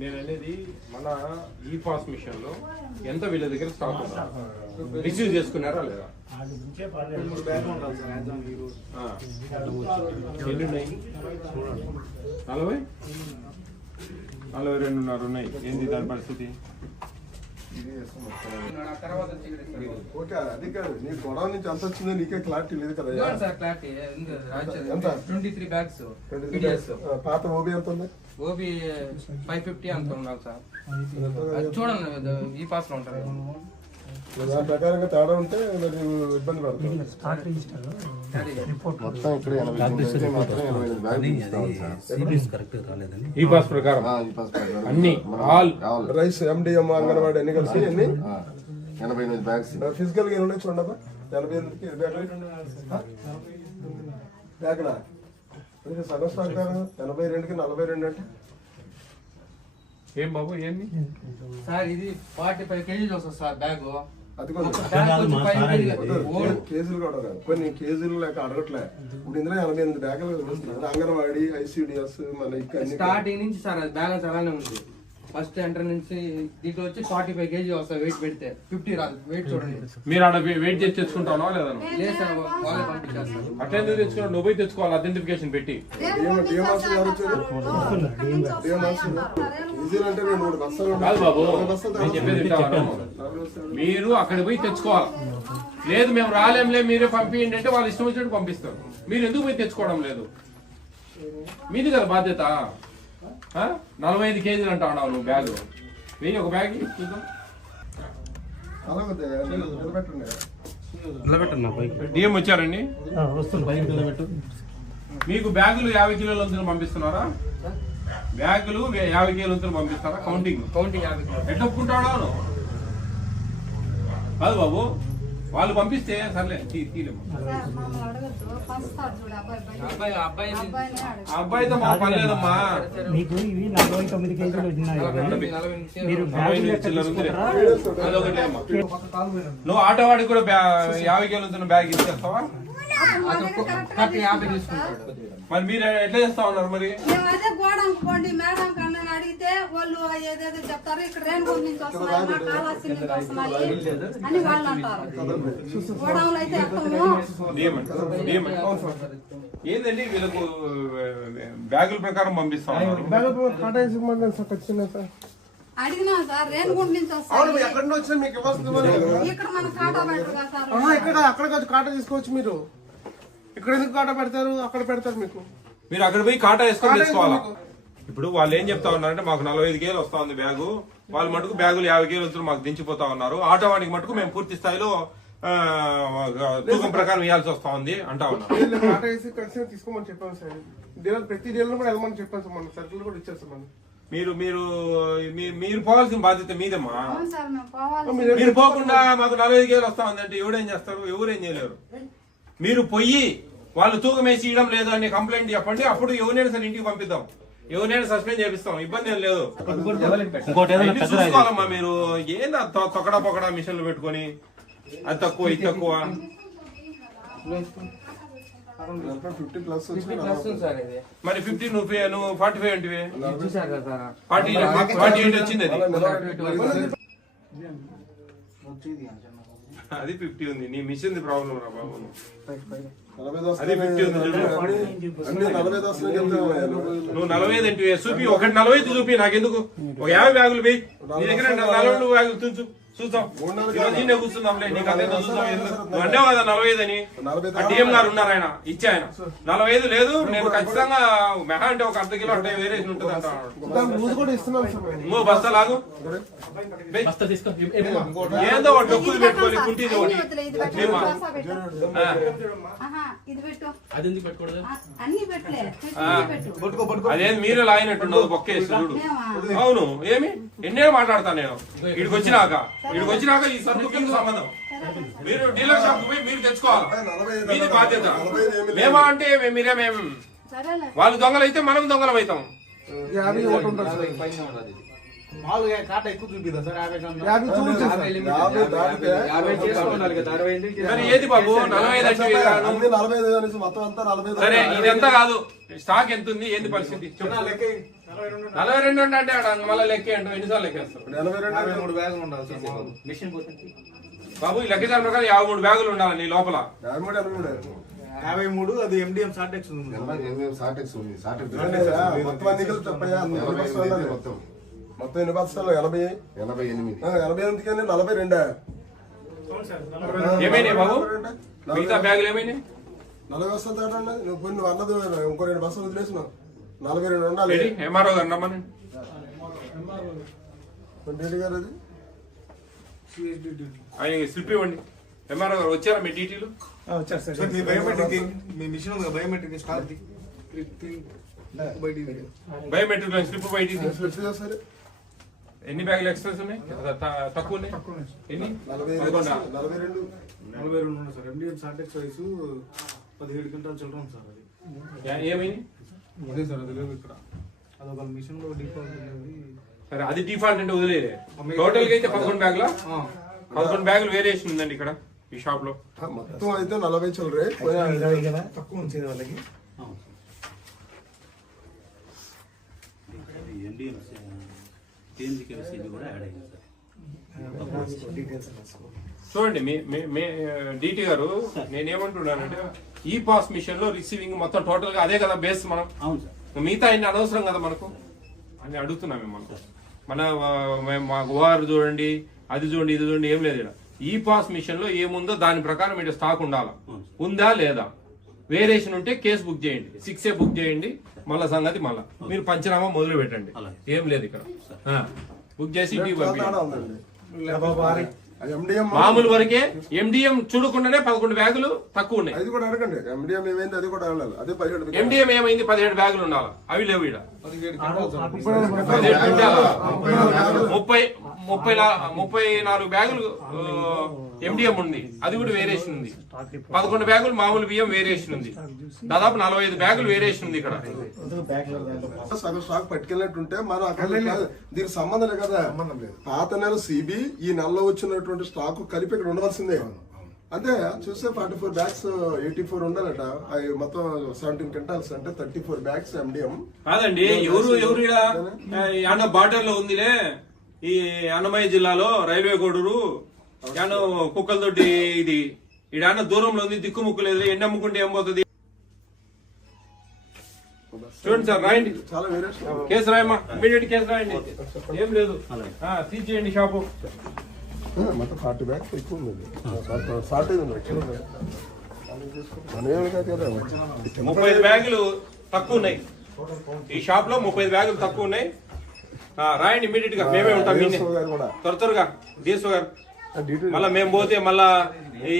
నేను అనేది మన ఈ పాస్ మిషన్ లో ఎంత వీళ్ళ దగ్గర స్టాక్ ఉందా రిసీవ్ చేసుకున్నారా లేదా? ఎన్నున్నాయి? 42 ఉన్నాయి. ఏంది దాని పరిస్థితి? ఓకే, అది కాదు, నీ గొడవ నుంచి ఎంత వచ్చిందో నీకే క్లారిటీ లేదు కదా. పాత ఓబీ ఎంత ఉంది? ఓబీ 550 అంత ఉన్నాం సార్. చూడండి ఈ పాస్ లో ఉంటారు. దాని ప్రకారంగా తేడా ఉంటే మరి ఇబ్బంది పడుతుంది. మొత్తం ఇక్కడ ఈ పాస్ ప్రకారం అన్ని రైస్ ఎండిఎం అంగన్వాడీ అన్ని కలిసి 88 బ్యాగ్స్. ఫిజికల్ గా ఉన్నాయి చూడబ్బా. 88కి బ్యాగ్లా సగం స్టాక్ కదా. 82కి 42 అంటే ఏం బాబు ఏంది సార్? ఇది 45 కేజీలు వస్తుంది సార్ బ్యాగ్. అది కేజీలు కూడా కాదు, కొన్ని కేజీలు లేక అడగట్లే. ఇప్పుడు ఇందులో 88 బ్యాగులు అంగన్వాడీ, ఐసిడిఎస్ మన స్టార్టింగ్ నుంచి సార్ అది బ్యాలెన్స్ అలానే ఉంది. ఫస్ట్ ఎంటర్ నుంచి దీంట్లో వచ్చి 45 కేజీ వస్తాయి. వెయిట్ పెడితే 50 రాదు. వెయిట్ చూడండి. మీరు ఆడ వెయిట్ చేసి తెచ్చుకుంటావా లేదా? లేదు సార్, వాళ్ళే పంపించేస్తారు. అట్లా ఎందుకు తెచ్చుకున్నావు? నువ్వు పోయి తెచ్చుకోవాలి ఐడెంటిఫికేషన్ పెట్టి. కాదు బాబు, నేను చెప్పేది వింటావా? మీరు అక్కడ పోయి తెచ్చుకోవాలి. లేదు మేము రాలేంలే మీరే పంపించండి అంటే వాళ్ళు ఇష్టం వచ్చినట్టు పంపిస్తారు. మీరు ఎందుకు పోయి తెచ్చుకోవడం లేదు? మీది కదా బాధ్యత. 45 కేజీలు అంటా ఉన్నావు నువ్వు. బ్యాగ్ వెయ్యి, ఒక బ్యాగ్ చూద్దాం. డిఎం వచ్చారండి. మీకు బ్యాగులు 50 కిలోల వంతులు పంపిస్తున్నారా? బ్యాగులు 50 కిలోల వంతులు పంపిస్తారా? కౌంటింగ్ 50 ఎట్లా ఒప్పుకుంటాడా? కాదు బాబు, వాళ్ళు పంపిస్తే సర్లే అబ్బాయితో మా పని లేదమ్మా. మీకు ఇవి 49 కేజీలు ఉన్నాయి. నువ్వు ఆటోవాడికి కూడా 50 కిలోల బ్యాగ్ ఇచ్చేస్తావా? మరి మీరు ఎట్లా చేస్తా ఉన్నారు? మరి అదే గోడంకి పోండి మేడం కన్నా అడిగితే వాళ్ళు ఏదేదో చెప్తారు. ఇక్కడ రేణుగుంట నుంచి వస్తున్నాయి, కాళహస్తి నుంచి వస్తున్నాయి అని వాళ్ళు అంటారు. గోడంలో అయితే ఏందండి వీళ్ళకు బ్యాగుల ప్రకారం పంపిస్తా ఉన్నారు. అడిగినా సార్, రేణుగుంట నుంచి వస్తారు. ఇక్కడ మన కాటా పెట్టరు సార్. అక్కడ కాటా తీసుకోవచ్చు. మీరు ఇక్కడ ఎందుకు కాటా పెడతారు? అక్కడ పెడతారు. మీరు అక్కడ పోయి కాటా వేసుకొని తెచ్చుకోవాలా? ఇప్పుడు వాళ్ళు ఏం చెప్తా ఉన్నారంటే మాకు 45 కేలు వస్తా ఉంది బ్యాగు, వాళ్ళు మటుకు బ్యాగులు 50 కేలు వచ్చి మాకు దించిపోతా ఉన్నారు. ఆటో వాడికి మటుకు మేము పూర్తి స్థాయిలో తూకం ప్రకారం ఇవ్వాల్సి వస్తా ఉంది అంటా ఉన్నారు. తీసుకోమని చెప్పాను సార్. డీలర్ ప్రతి డీలర్ కూడా వెళ్ళమని చెప్పాను సార్. మన సర్కిల్ కూడా ఇచ్చేస్తాం. మీరు మీరు మీరు పోవాల్సిన బాధ్యత మీదమ్మా. అవును సార్, మేము పోవాలి. మీరు పోకుండా మాకు 45 కేలు వస్తా ఉంది అంటే ఎవడేం చేస్తారు? ఎవరేం చేయలేరు. మీరు పోయి వాళ్ళు తూకం వేసి ఇవ్వడం లేదు అని కంప్లైంట్ చెప్పండి. అప్పుడు ఎవరైనా సరే ఇంటికి పంపిద్దాం, ఎవరైనా సస్పెండ్ చేపిస్తాం. ఇబ్బంది ఏం లేదు. చూసుకోవాలమ్మా మీరు. ఏందా తొక్కడా పొక్కడా మిషన్లు పెట్టుకొని అది తక్కువ ఇది తక్కువ. 50+ సార్ ఇది. మరి 50 నువ్వు 45 అంటే చూసారు కదా సార్, 48 వచ్చింది. అది 50 ఉంది. నీ మిషన్ ప్రాబ్లం రా బాబు. అది 50 ఉంది. నువ్వు 45 అంటే చూపి, ఒకటి 45 చూపి. నాకెందుకు? ఒక 50 బ్యాగులు పోయి నీ దగ్గర 40 బ్యాగులు తుంచు చూద్దాం. ఈరోజు కూర్చుందాంలే. నీకు అదే చూద్దాం. నువ్వు అన్నావు కదా 45 అని. డిఎం గారు ఉన్నారు, ఆయన ఇచ్చే ఆయన 45 లేదు. నేను ఖచ్చితంగా మెహా అంటే ఒక అర్ధ కిలో అంటే వేరేసి ఉంటుంది అంట. ఇంకో బస్తా లాగు. ఏదో ఒక డొక్కులు పెట్టుకొని కుంటీది ఒకటి. అదేం మీరే లాగినట్టున్నది బొక్కేసి చూడు. అవును, ఏమి ఎన్నే మాట్లాడతా నేను. ఇక్కడికి వచ్చినాక ఈ సరుకు సంబంధం. మీరు డీలర్ షాప్ పోయి మీరు తెచ్చుకోవాలి. మీది బాధ్యత. మేమా అంటే వాళ్ళు దొంగలు అయితే మనం దొంగలం అవుతాం. మామూలుగా కాటా ఎక్కువ చూపిదా సార్ 50 కన్నా 50 చూపించండి సార్. 50 దాటితే 50 చేసుకోవాలి కదా 60 ఎందుకు మరి చేసుకోవాలి? ఏది బాబు 45 అంటే ఇవి కాదు. అన్ని 45 అనేసి మొత్తం అంతా 45 సరే ఇదంతా కాదు స్టాక్ ఎంత ఉంది ఏంది పరిస్థితి చెప్పు. 42 అంటే ఆడ మళ్ళీ లెక్కే అంటాం ఎన్నిసార్లు లెక్కేస్తారు 82 53 బ్యాగులు ఉండాలి సార్ మామూలు. మిషన్ పోతుంది. బాబు ఈ లెక్కచారం ప్రకారం 53 బ్యాగులు ఉండాలి నీ లోపల 83 53 అది MDM సార్టెక్స్ ఉంది. మొత్తం అన్ని కలిపి చెప్పయ్యా అన్ని బస్తాలు ఉండాలి. మొత్తం ఎన్ని బస్తాలు 80 88 కానీ 42 ఏమైనాయి బాబు మిగతా బ్యాగులు ఏమైనాయి 40 బస్తాలు తేడండి నువ్వు పోయి నువ్వు అన్నది ఇంకో 2 బస్తాలు వదిలేసినావు 42 ఉండాలి. ఎంఆర్ఓ గారు రమ్మని డీడీ గారు అది ఆయన స్లిప్ ఇవ్వండి ఎంఆర్ఓ గారు వచ్చారా మీ డీటీలు సార్ మీ బయోమెట్రిక్ మీ మిషన్ ఉంది బయోమెట్రిక్ స్టార్ట్ బయోమెట్రిక్ స్లిప్ బయటికి స్లిప్ చేస్తారు ఎన్ని బ్యాగులు ఎక్స్ప్రెస్ ఉన్నాయి తక్కువ ఉన్నాయి ఎన్ని 42 42 ఉంది సార్. MDM సార్టెక్స్ వయసు 17 క్వింటాల్ చిల్లర ఉంది సార్ అది. ఏమైంది అదే సార్ అది లేవు ఇక్కడ. అదొక మిషన్ లో డిఫాల్ట్ ఉంది. సరే అది డిఫాల్ట్ అంటే వదిలేదు టోటల్ గా అయితే 11 బ్యాగుల 11 బ్యాగులు వేరియేషన్ ఉందండి ఇక్కడ ఈ షాప్ లో మొత్తం అయితే 40 చిల్లరే 20 కదా. తక్కువ ఉంచేది వాళ్ళకి. చూడండి మీ డిటి గారు నేనేమంటున్నానంటే ఈ పాస్ మిషన్ లో రిసీవింగ్ మొత్తం టోటల్ గా అదే కదా బేస్ మనం మిగతా అన్ని అనవసరం కదా మనకు అని అడుగుతున్నాం మిమ్మల్ని మన మా ఓఆర్ చూడండి అది చూడండి ఇది చూడండి ఏం లేదు ఇక్కడ ఈ పాస్ మిషన్ లో ఏముందో దాని ప్రకారం ఇక్కడ స్టాక్ ఉండాలా ఉందా లేదా వేరియేషన్ ఉంటే కేసు బుక్ చేయండి 6A బుక్ చేయండి మళ్ళా సంగతి మళ్ళా మీరు పంచనామా మొదలు పెట్టండి ఏం లేదు ఇక్కడ బుక్ చేసి ఇంటికి పంపించండి MDM మామూలు వరకే MDM చూడకుండానే 11 బ్యాగులు తక్కువ ఉన్నాయి అది కూడా అడగండి MDM ఏమైంది అది కూడా అడగాలి అదే 17 MDM ఏమైంది 17 బ్యాగులు ఉండాలి అవి లేవు ఇక్కడ 17 క్వింటాల్ సార్. 34 బ్యాగులు MDM ఉంది అది కూడా వేరియేషన్ ఉంది 11 బ్యాగులు మామూలు బియ్యం వేరియేషన్ ఉంది దాదాపు 45 బ్యాగులు వేరియేషన్ ఉంది ఇక్కడ సగం స్టాక్ పట్టుకెళ్ళినట్టుంటే మనం అక్కడ దీనికి సంబంధం లేదు కదా పాత నెల సిబి ఈ నెలలో వచ్చినటువంటి స్టాక్ కలిపి ఇక్కడ ఉండవలసిందే అంతే చూస్తే 44 బ్యాగ్స్ 84 ఉండాలట అవి మొత్తం 17 క్వింటాల్స్ అంటే 34 బ్యాగ్స్ MDM కాదండి ఎవరు యాన బార్డర్ లో ఉందిలే ఈ అన్నమయ్య జిల్లాలో రైల్వే కోడూరు యాన కుక్కలతోటి ఇది ఈడాన దూరంలో ఉంది దిక్కుముక్కు లేదు ఎన్ని అమ్ముకుంటే ఏం పోతుంది చూడండి సార్ రాయండి చాలా వేరియేషన్ కేసు రాయమ్మా ఇమీడియట్ కేసు రాయండి ఏం లేదు సీజ్ చేయండి షాపు మొత్తం 40 బ్యాగ్స్ ఎక్కువ ఉంది షార్టేజ్ ఉంది మనమేమి కాదు కదా 35 బ్యాగులు తక్కువ ఉన్నాయి ఈ షాప్ లో 35 బ్యాగులు తక్కువ ఉన్నాయి రాయండి ఇమీడియట్ గా మేమే ఉంటాం త్వరగా డిఎస్ఓ గారు మళ్ళా మేము పోతే మళ్ళా ఈ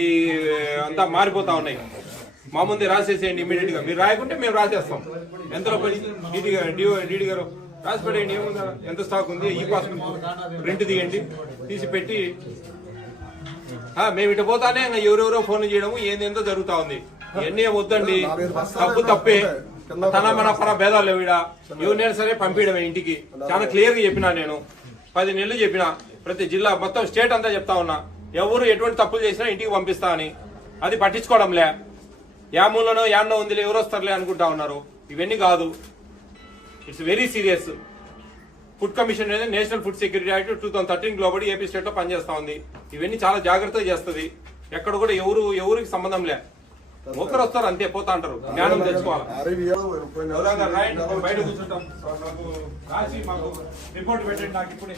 అంతా మారిపోతా ఉన్నాయి మా ముందే రాసేసేయండి ఇమీడియట్ గా మీరు రాయకుంటే మేము రాసేస్తాం ఎంతలో పడి డీడీ గారు రాసి పెట్టేయండి ఏముందా ఎంత స్టాక్ ఉంది ఈ పాస్ ప్రింట్ తీయండి తీసి పెట్టి మేము ఇటు పోతానే ఎవరెవరో ఫోన్ చేయడము ఏందేందో జరుగుతా ఉంది ఇవన్నీ వద్దండి తప్పు తప్పే తన మన పర భేదాలు లేవు ఈడ ఎవరినైనా సరే పంపించడమే ఇంటికి చాలా క్లియర్ గా చెప్పినా నేను 10 నెలలు చెప్పిన ప్రతి జిల్లా మొత్తం స్టేట్ అంతా చెప్తా ఉన్నా ఎవరు ఎటువంటి తప్పులు చేసినా ఇంటికి పంపిస్తా అని అది పట్టించుకోవడంలే యామూలనో యాన్నో ఉందిలే ఎవరు వస్తారులే అనుకుంటా ఉన్నారు ఇవన్నీ కాదు it's very serious food commission అనేది నేషనల్ ఫుడ్ సెక్యూరిటీ యాక్ట్ 2013 లోబడి ఏపీ స్టేట్ లో పనిచేస్తా ఉంది ఇవన్నీ చాలా జాగ్రత్తగా చేస్తుంది ఎక్కడ కూడా ఎవరికి సంబంధం లే ఒకరు వస్తారు అంతే పోతా అంటారు జ్ఞానం తెచ్చుకోవాలి బయట కూర్చుంటాం రిపోర్ట్ పెట్టండి నాకు ఇప్పుడే